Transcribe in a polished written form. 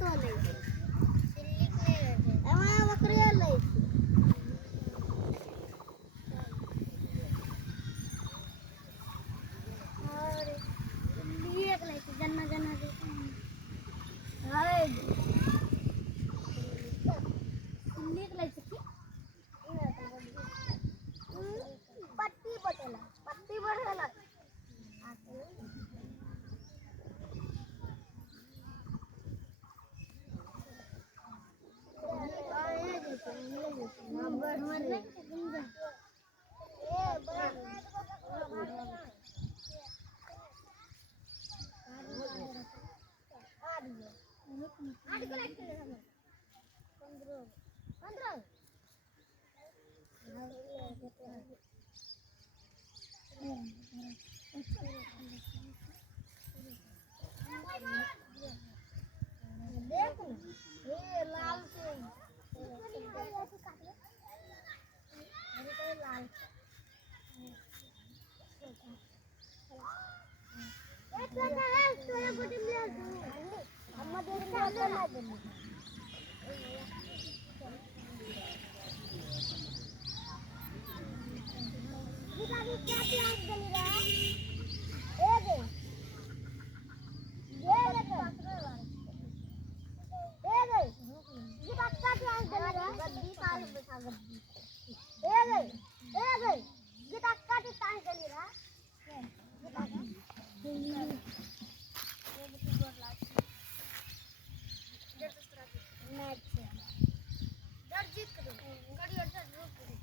तो ले दिल्ली में एमा बकरी ले और दिल्ली एक ले जन्ना जन्ना दे हाय दिल्ली एक ले पट्टी बढ़ेला देख ये लाल से लाल दर्जित करो